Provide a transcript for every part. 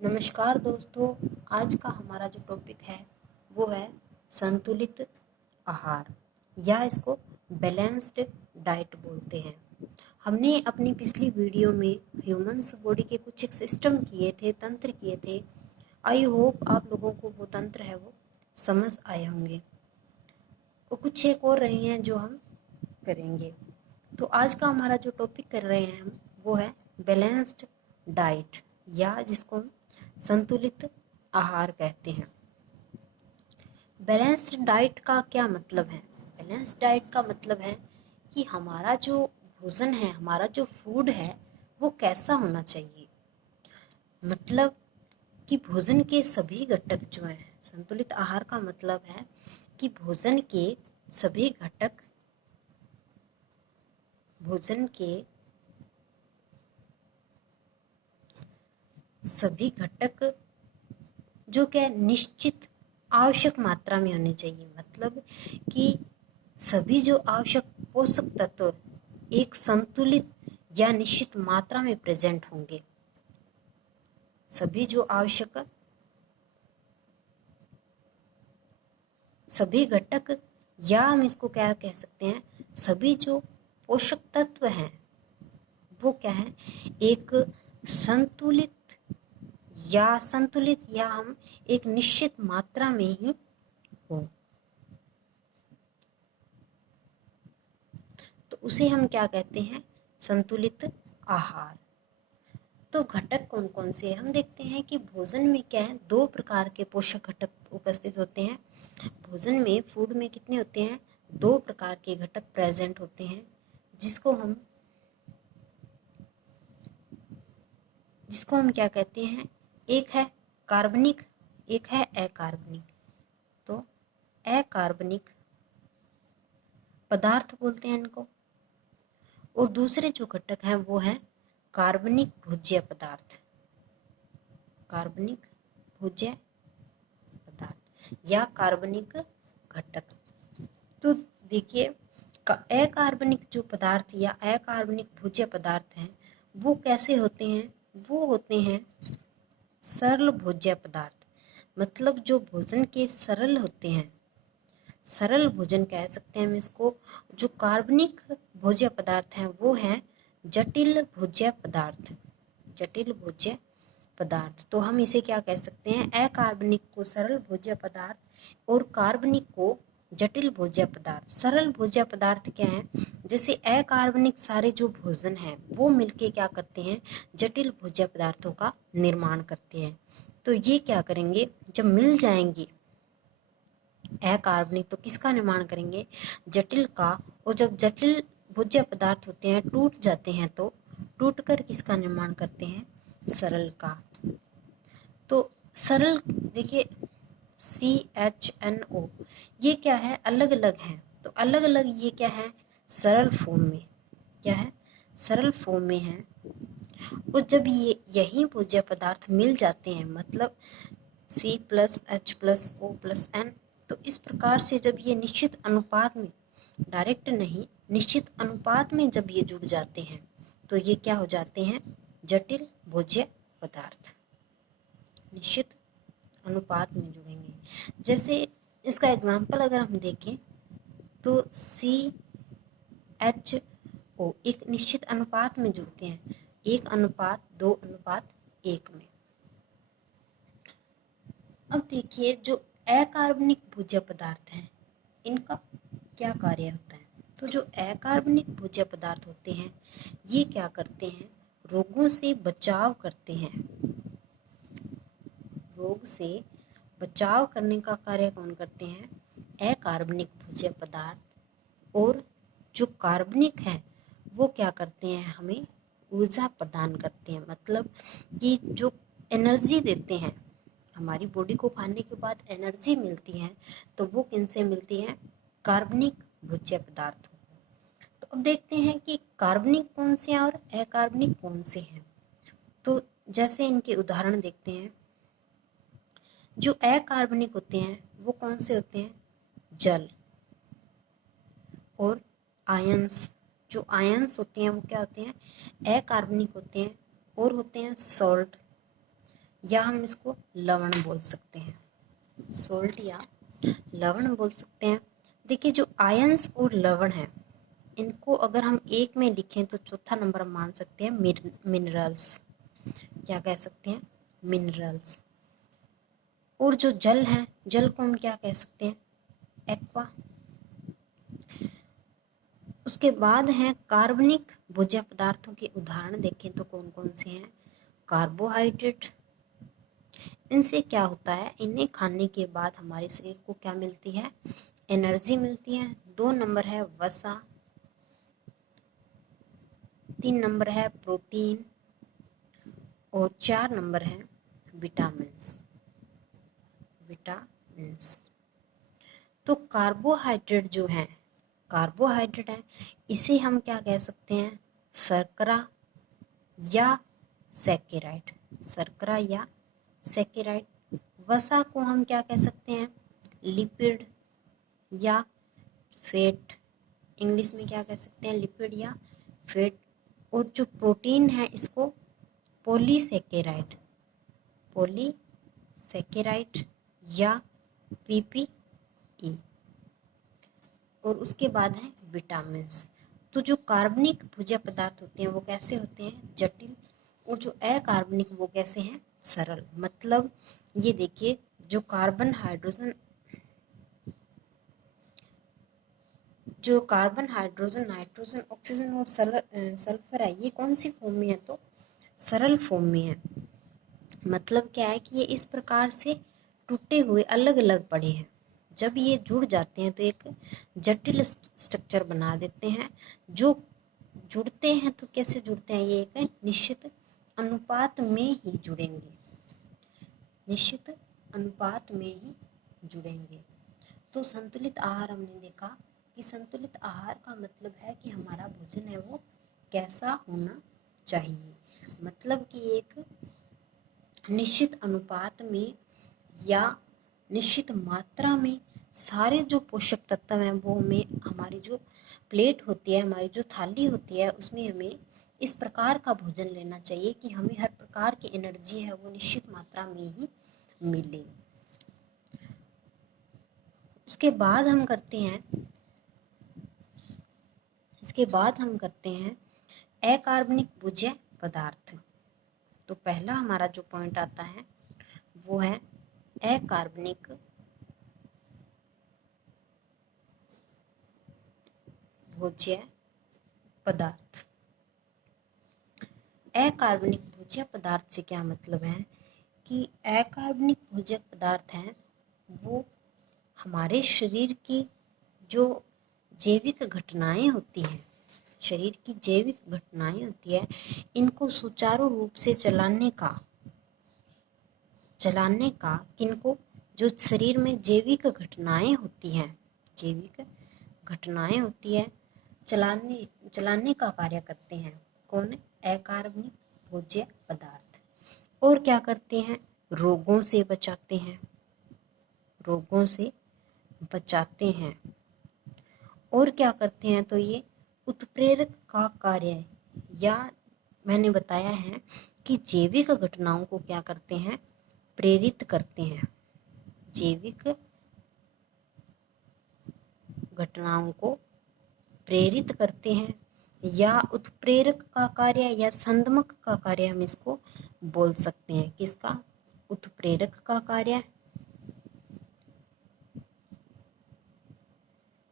नमस्कार दोस्तों। आज का हमारा जो टॉपिक है वो है संतुलित आहार या इसको बैलेंस्ड डाइट बोलते हैं। हमने अपनी पिछली वीडियो में ह्यूमंस बॉडी के कुछ एक सिस्टम किए थे, तंत्र किए थे। आई होप आप लोगों को वो तंत्र है वो समझ आए होंगे। और कुछ एक और रहे हैं जो हम करेंगे। तो आज का हमारा जो टॉपिक कर रहे हैं हम वो है बैलेंस्ड डाइट या जिसको हम संतुलित आहार कहते हैं। बैलेंस्ड डाइट का क्या मतलब है? बैलेंस्ड डाइट का मतलब है कि हमारा जो भोजन है, हमारा जो फूड है वो कैसा होना चाहिए। मतलब कि भोजन के सभी घटक जो हैं, संतुलित आहार का मतलब है कि भोजन के सभी घटक जो क्या निश्चित आवश्यक मात्रा में होने चाहिए। मतलब कि सभी जो आवश्यक पोषक तत्व एक संतुलित या निश्चित मात्रा में प्रेजेंट होंगे। सभी घटक या हम इसको क्या कह सकते हैं, सभी जो पोषक तत्व हैं वो क्या है, एक संतुलित या हम एक निश्चित मात्रा में ही हो, तो उसे हम क्या कहते हैं, संतुलित आहार। तो घटक कौन कौन से हैं हम देखते हैं कि भोजन में क्या है, दो प्रकार के पोषक घटक उपस्थित होते हैं। भोजन में, फूड में कितने होते हैं, दो प्रकार के घटक प्रेजेंट होते हैं जिसको हम क्या कहते हैं, एक है कार्बनिक, एक है अकार्बनिक। तो अकार्बनिक पदार्थ बोलते हैं इनको। और दूसरे जो घटक हैं वो है कार्बनिक भोज्य पदार्थ, कार्बनिक भोज्य पदार्थ या कार्बनिक घटक। तो देखिए, अकार्बनिक जो पदार्थ या अकार्बनिक भोज्य पदार्थ हैं वो कैसे होते हैं, वो होते हैं सरल भोज्य पदार्थ। मतलब जो भोजन के सरल होते हैं, सरल भोजन कह सकते हैं हम इसको। जो कार्बनिक भोज्य पदार्थ हैं वो हैं जटिल भोज्य पदार्थ, जटिल भोज्य पदार्थ। तो हम इसे क्या कह सकते हैं, अकार्बनिक को सरल भोज्य पदार्थ और कार्बनिक को जटिल भोज्य पदार्थ। सरल भोज्य पदार्थ क्या है, जैसे अकार्बनिक सारे जो भोजन हैं वो मिलके क्या करते हैं, जटिल भोज्य पदार्थों का निर्माण करते हैं। तो ये क्या करेंगे, जब मिल जाएंगे अकार्बनिक तो किसका निर्माण करेंगे, जटिल का। और जब जटिल भोज्य पदार्थ होते हैं टूट जाते हैं तो टूट कर किसका निर्माण करते हैं, सरल का। तो सरल देखिए CHNO, ये क्या है, अलग अलग है। तो अलग अलग ये क्या है, सरल फॉर्म में, क्या है, सरल फॉर्म में है। और जब ये यही भोज्य पदार्थ मिल जाते हैं, मतलब C+H+O+N, तो इस प्रकार से जब ये निश्चित अनुपात में, डायरेक्ट नहीं, निश्चित अनुपात में जब ये जुड़ जाते हैं तो ये क्या हो जाते हैं, जटिल भोज्य पदार्थ। निश्चित अनुपात में जुड़ेंगे। जैसे इसका एग्जाम्पल अगर हम देखें तो CHO एक निश्चित अनुपात में जुड़ते हैं, 1:2:1 में। अब देखिए, जो अकार्बनिक भोज्य पदार्थ हैं इनका क्या कार्य होता है। तो जो अकार्बनिक भोज्य पदार्थ होते हैं ये क्या करते हैं, रोगों से बचाव करते हैं। रोग से बचाव करने का कार्य कौन करते हैं, अकार्बनिक भोज्य पदार्थ। और जो कार्बनिक है वो क्या करते हैं, हमें ऊर्जा प्रदान करते हैं। मतलब कि जो एनर्जी देते हैं, हमारी बॉडी को खाने के बाद एनर्जी मिलती है तो वो किनसे मिलती है, कार्बनिक भोज्य पदार्थों। तो अब देखते हैं कि कार्बनिक कौन से हैं और अकार्बनिक कौन से हैं। तो जैसे इनके उदाहरण देखते हैं। जो अकार्बनिक होते हैं वो कौन से होते हैं, जल और आयंस। जो आयंस होते हैं वो क्या होते हैं, अकार्बनिक होते हैं और होते हैं सॉल्ट, या हम इसको लवण बोल सकते हैं, सोल्ट या लवण बोल सकते हैं। देखिए जो आयंस और लवण है, इनको अगर हम एक में लिखें तो चौथा नंबर हम मान सकते हैं मिनरल्स। क्या कह सकते हैं? मिनरल्स। और जो जल है, जल को हम क्या कह सकते हैं? एक्वा। उसके बाद है कार्बनिक भोज्य पदार्थों के उदाहरण देखें तो कौन कौन से हैं? कार्बोहाइड्रेट। इनसे क्या होता है? इन्हें खाने के बाद हमारे शरीर को क्या मिलती है? एनर्जी मिलती है। 2 नंबर है वसा, 3 नंबर है प्रोटीन और 4 नंबर है विटामिन्स। तो कार्बोहाइड्रेट जो है, कार्बोहाइड्रेट है, इसे हम क्या कह सकते हैं? शर्करा या सैकेराइड। शर्करा या सैकेराइड। वसा को हम क्या कह सकते हैं? लिपिड या फैट। इंग्लिश में क्या कह सकते हैं? लिपिड या फैट। और जो प्रोटीन है इसको पॉलीसैकेराइड, पॉलीसैकेराइड या पीपीई। और उसके बाद है विटामिन्स। तो जो कार्बनिक भोज्य पदार्थ होते हैं वो कैसे होते हैं? जटिल। और जो अकार्बनिक वो कैसे हैं? सरल। मतलब ये देखिए, जो कार्बन हाइड्रोजन नाइट्रोजन ऑक्सीजन और सल्फर है, ये कौन सी फॉर्म में है? तो सरल फॉर्म में है। मतलब क्या है कि ये इस प्रकार से टूटे हुए अलग अलग पड़े हैं। जब ये जुड़ जाते हैं तो एक जटिल स्ट्रक्चर बना देते हैं। जो जुड़ते हैं तो कैसे जुड़ते हैं? ये एक निश्चित अनुपात में ही जुड़ेंगे, निश्चित अनुपात में ही जुड़ेंगे। तो संतुलित आहार हमने देखा कि संतुलित आहार का मतलब है कि हमारा भोजन है वो कैसा होना चाहिए। मतलब कि एक निश्चित अनुपात में या निश्चित मात्रा में सारे जो पोषक तत्व हैं वो हमें, हमारी जो प्लेट होती है, हमारी जो थाली होती है, उसमें हमें इस प्रकार का भोजन लेना चाहिए कि हमें हर प्रकार की एनर्जी है वो निश्चित मात्रा में ही मिले। उसके बाद हम करते हैं अकार्बनिक भोज्य पदार्थ। तो पहला हमारा जो पॉइंट आता है वो है अकार्बनिक भोज्य पदार्थ। अकार्बनिक भोज्य पदार्थ से क्या मतलब है कि अकार्बनिक भोज्य पदार्थ हैं वो हमारे शरीर की जो जैविक घटनाएं होती हैं, शरीर की जैविक घटनाएं होती है, इनको सुचारू रूप से चलाने का किनको, जो शरीर में जैविक घटनाएं होती हैं, चलाने का कार्य करते हैं। कौन? अकार्बनिक भोज्य पदार्थ। और क्या करते हैं? रोगों से बचाते हैं। और क्या करते हैं? तो ये उत्प्रेरक का कार्य, या मैंने बताया है कि जैविक घटनाओं को क्या करते हैं? प्रेरित करते हैं। जैविक घटनाओं को प्रेरित करते हैं, या उत्प्रेरक का कार्य या संदमक का कार्य हम इसको बोल सकते हैं। किसका? उत्प्रेरक का कार्य,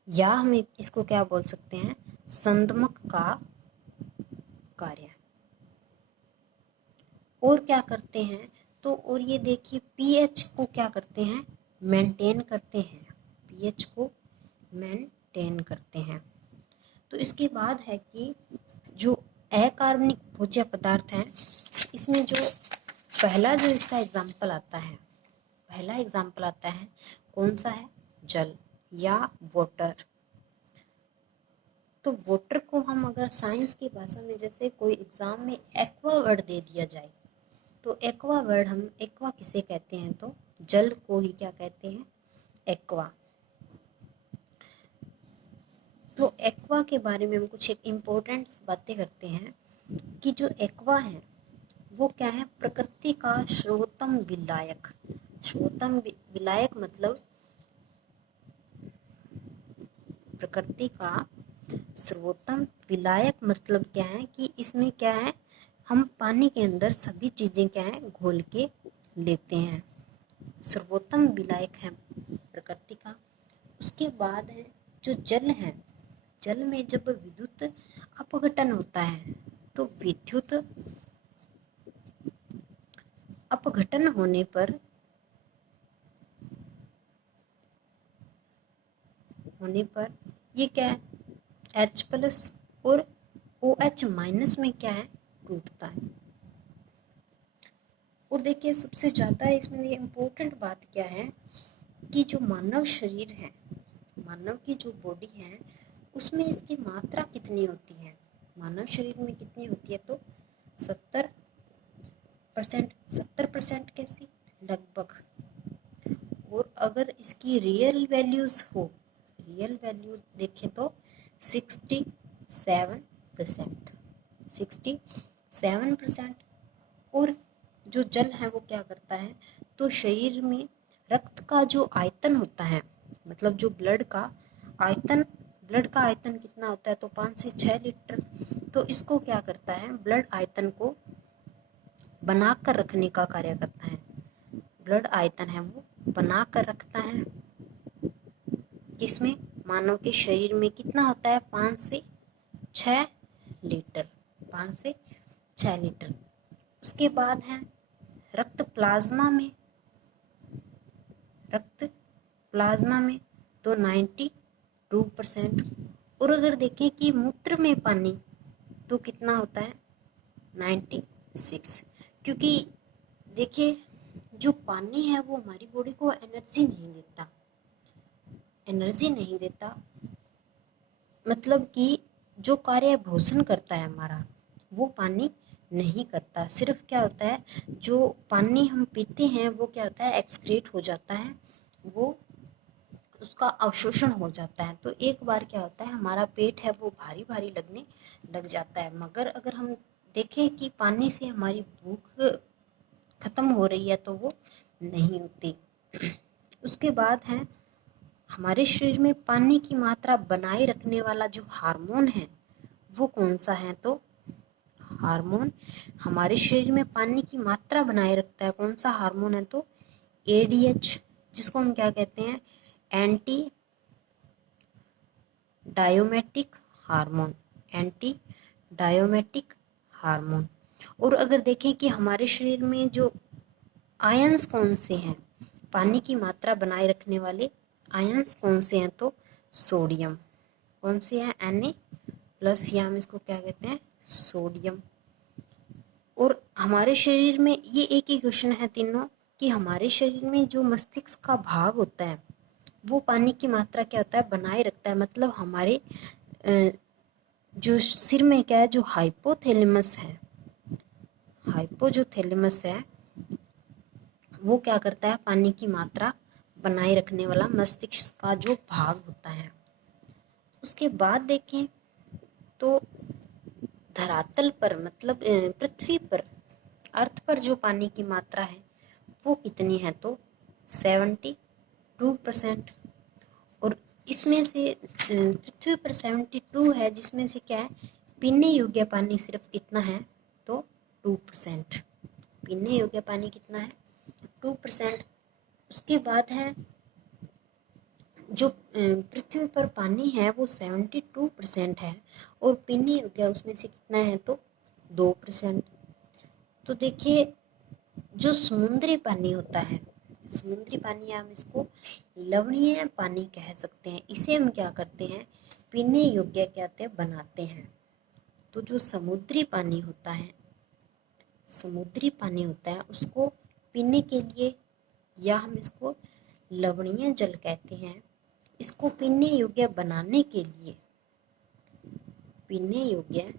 या हम इसको क्या बोल सकते हैं? संदमक का कार्य। और क्या करते हैं? तो और ये देखिए पीएच को क्या करते हैं? मेंटेन करते हैं। पीएच को मेंटेन करते हैं। तो इसके बाद है कि जो अकार्बनिक भोज्य पदार्थ हैं, इसमें जो पहला जो इसका एग्जाम्पल आता है, कौन सा है? जल या वाटर। तो वाटर को हम अगर साइंस की भाषा में, जैसे कोई एग्जाम में एक्वा वर्ड दे दिया जाए, तो एक्वा किसे कहते हैं? तो जल को ही क्या कहते हैं? एक्वा। तो एक्वा के बारे में हम कुछ एक इम्पोर्टेंट बातें करते हैं कि जो एक्वा है वो क्या है, प्रकृति का सर्वोत्तम विलायक। सर्वोत्तम विलायक मतलब प्रकृति का सर्वोत्तम विलायक मतलब क्या है कि इसमें क्या है, हम पानी के अंदर सभी चीजें क्या है घोल के लेते हैं। सर्वोत्तम विलायक है प्रकृति का। उसके बाद है जो जल है, जल में जब विद्युत अपघटन होता है तो विद्युत अपघटन होने पर ये क्या है, H+ और OH- में क्या है, टूटता है। और देखिए सबसे ज़्यादा इसमें ये इम्पोर्टेंट बात क्या है कि जो मानव शरीर है, मानव की जो बॉडी है उसमें इसकी मात्रा कितनी होती है, मानव शरीर में कितनी होती है, तो 70%, 70% कैसी, लगभग। और अगर इसकी रियल वैल्यूज हो, रियल वैल्यू देखें तो 67%, 67%। और जो जल है वो क्या करता है, तो शरीर में रक्त का जो आयतन होता है, मतलब जो ब्लड का आयतन, ब्लड का आयतन कितना होता है, तो 5 से 6 लीटर। तो इसको क्या करता है, ब्लड आयतन को बना कर रखने का कार्य करता है। ब्लड आयतन है वो बना कर रखता है किसमें, मानव के शरीर में कितना होता है, 5 से 6 लीटर, 5 से 6 लीटर। उसके बाद है रक्त प्लाज्मा में, रक्त प्लाज्मा में तो 92%। और अगर देखें कि मूत्र में पानी तो कितना होता है, 96। क्योंकि देखिए जो पानी है वो हमारी बॉडी को एनर्जी नहीं देता, एनर्जी नहीं देता, मतलब कि जो कार्य भोजन करता है हमारा वो पानी नहीं करता। सिर्फ क्या होता है, जो पानी हम पीते हैं वो क्या होता है, एक्सक्रीट हो जाता है, वो उसका अवशोषण हो जाता है। तो एक बार क्या होता है, हमारा पेट है वो भारी भारी लगने लग जाता है। मगर अगर हम देखें कि पानी से हमारी भूख खत्म हो रही है तो वो नहीं होती। उसके बाद है हमारे शरीर में पानी की मात्रा बनाए रखने वाला जो हार्मोन है वो कौन सा है, तो हार्मोन हमारे शरीर में पानी की मात्रा बनाए रखता है, कौन सा हार्मोन है, तो ADH, जिसको हम क्या कहते हैं, एंटी डायोमेटिक हार्मोन, एंटी डायोमेटिक हार्मोन। और अगर देखें कि हमारे शरीर में जो आयंस कौन से हैं, पानी की मात्रा बनाए रखने वाले आयंस कौन से हैं, तो सोडियम, कौन से हैं, Na+, या हम इसको क्या कहते हैं, सोडियम। और हमारे शरीर में ये एक ही क्वेश्चन है तीनों कि हमारे शरीर में जो मस्तिष्क का भाग होता है वो पानी की मात्रा क्या होता है, बनाए रखता है। मतलब हमारे जो सिर में क्या है, जो हाइपोथैलेमस है, हाइपो जो थैलेमस है वो क्या करता है, पानी की मात्रा बनाए रखने वाला मस्तिष्क का जो भाग होता है। उसके बाद देखें तो धरातल पर, मतलब पृथ्वी पर, अर्थ पर जो पानी की मात्रा है वो कितनी है, तो 72%। और इसमें से पृथ्वी पर 72 है, जिसमें से क्या है, पीने योग्य पानी सिर्फ कितना है, तो 2%। पीने योग्य पानी कितना है, 2%। उसके बाद है जो पृथ्वी पर पानी है वो 72% है और पीने योग्य उसमें से कितना है, तो 2%। तो देखिए जो समुद्री पानी होता है, समुद्री पानी हम इसको लवणीय पानी कह सकते हैं, इसे हम क्या करते हैं, पीने योग्य कहते हैं, बनाते हैं। तो जो समुद्री पानी होता है, समुद्री पानी होता है उसको पीने के लिए, या हम इसको लवणीय जल कहते हैं, इसको पीने योग्य बनाने के लिए, पीने योग्य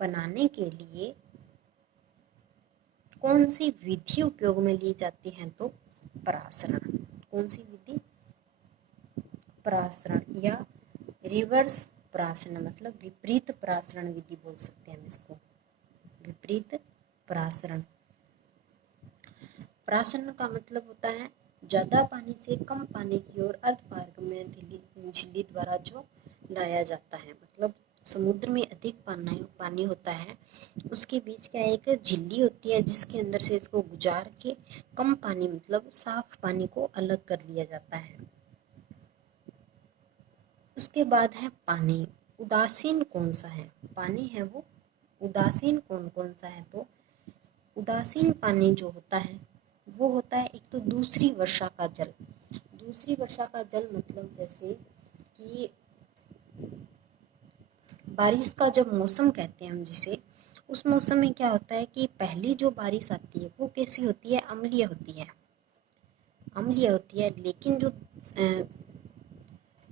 बनाने के लिए कौन सी विधि उपयोग में ली जाती है, तो परासरण। कौन सी विधि, परासरण या रिवर्स प्राशन मतलब विपरीत प्रासरण विधि बोल सकते हैं हम इसको, विपरीत प्रासरण। प्राशन का मतलब होता है ज्यादा पानी से कम पानी की ओर अर्धमार्ग में झिल्ली द्वारा जो लाया जाता है। मतलब समुद्र में अधिक पानी होता है, उसके बीच क्या एक झिल्ली होती है जिसके अंदर से इसको गुजार के कम पानी मतलब साफ पानी को अलग कर लिया जाता है। उसके बाद है पानी। उदासीन कौन सा है? पानी है वो उदासीन कौन कौन सा है? तो उदासीन पानी जो होता है वो होता है एक तो दूसरी वर्षा का जल। दूसरी वर्षा का जल मतलब जैसे कि बारिश का जब मौसम कहते हैं हम जिसे, उस मौसम में क्या होता है कि पहली जो बारिश आती है वो कैसी होती है? अम्लीय होती है, अम्लीय होती है। लेकिन जो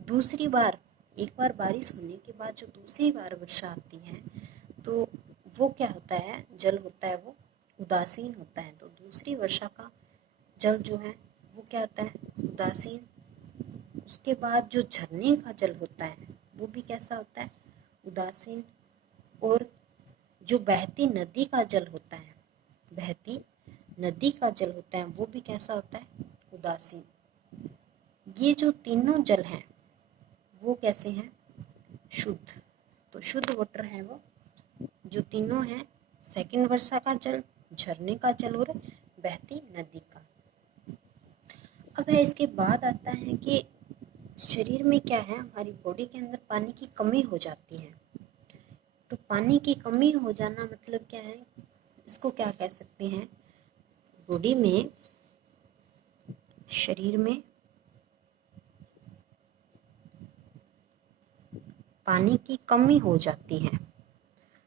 दूसरी बार, एक बार बारिश होने के बाद जो दूसरी बार वर्षा आती है तो वो क्या होता है? जल होता है वो उदासीन होता है। तो दूसरी वर्षा का जल जो है वो क्या होता है? उदासीन। उसके बाद जो झरने का जल होता है वो भी कैसा होता है? उदासीन। और जो बहती नदी का जल होता है, बहती नदी का जल होता है वो भी कैसा होता है? उदासीन। ये जो तीनों जल हैं वो कैसे हैं? शुद्ध। तो शुद्ध वाटर है वो जो तीनों हैं, सेकंड वर्षा का जल, झरने का जल और बहती नदी का। अब है इसके बाद आता है कि शरीर में क्या है, हमारी बॉडी के अंदर पानी की कमी हो जाती है। तो पानी की कमी हो जाना मतलब क्या है? इसको क्या कह सकते हैं? बॉडी में, शरीर में पानी की कमी हो जाती है।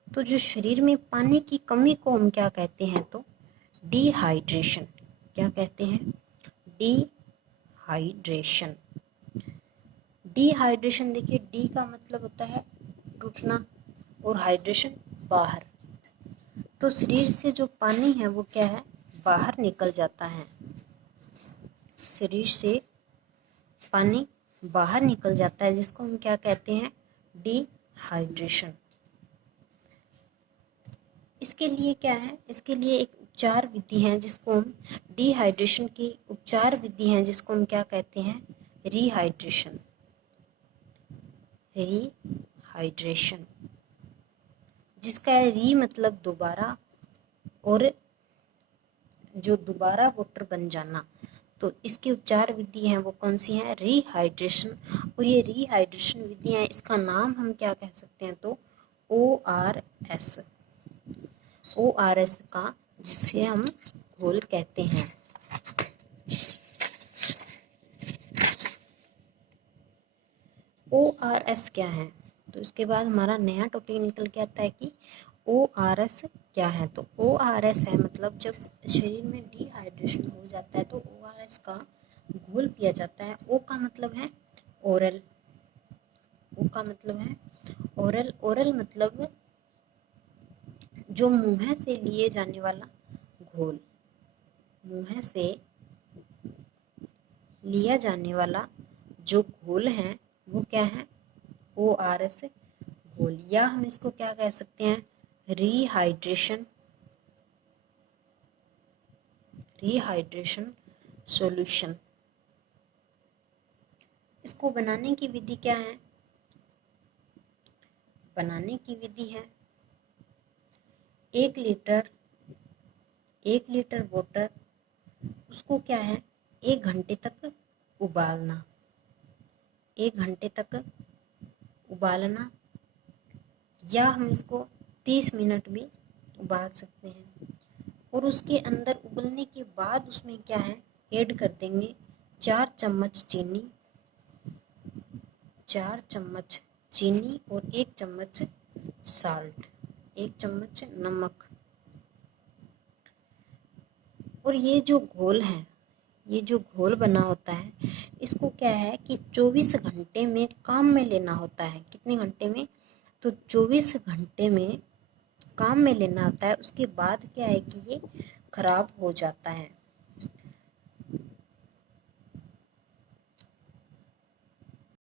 तो जो शरीर में पानी की कमी को हम क्या कहते हैं? तो डिहाइड्रेशन। क्या कहते हैं? डिहाइड्रेशन। डिहाइड्रेशन देखिए, डी का मतलब होता है टूटना और हाइड्रेशन बाहर। तो शरीर से जो पानी है वो क्या है? बाहर निकल जाता है। शरीर से पानी बाहर निकल जाता है जिसको हम क्या कहते हैं? डिहाइड्रेशन। इसके लिए क्या है? इसके लिए एक उपचार विधि है जिसको हम डिहाइड्रेशन की उपचार विधि है जिसको हम क्या कहते हैं? रिहाइड्रेशन। रिहाइड्रेशन जिसका है री मतलब दोबारा और जो दोबारा वाटर बन जाना। तो इसकी उपचार विधि है वो कौन सी है? रिहाइड्रेशन। और ये रिहाइड्रेशन विधि है, इसका नाम हम क्या कह सकते हैं? तो ORS। ORS का जिसे हम घोल कहते हैं। ORS क्या है? तो इसके बाद हमारा नया टॉपिक निकल के आता है कि ORS क्या है। तो ORS है मतलब जब शरीर में डिहाइड्रेशन हो जाता है तो ORS का घोल पिया जाता है। O का मतलब है ओरल। O का मतलब है ओरल। ओरल मतलब जो मुंह से लिए जाने वाला घोल, मुंह से लिया जाने वाला जो घोल है वो क्या है? ORS घोल। या हम इसको क्या कह सकते हैं? Rehydration, rehydration solution. इसको बनाने की विधि क्या है? बनाने की विधि है 1 लीटर वाटर, उसको क्या है? 1 घंटे तक उबालना। 1 घंटे तक उबालना, या हम इसको 30 मिनट भी उबाल सकते हैं। और उसके अंदर उबलने के बाद उसमें क्या है? ऐड कर देंगे 4 चम्मच चीनी, 4 चम्मच चीनी और 1 चम्मच साल्ट, 1 चम्मच नमक। और ये जो घोल है, ये जो घोल बना होता है, इसको क्या है कि 24 घंटे में काम में लेना होता है। कितने घंटे में? तो 24 घंटे में काम में लेना होता है। उसके बाद क्या है कि ये खराब हो जाता है।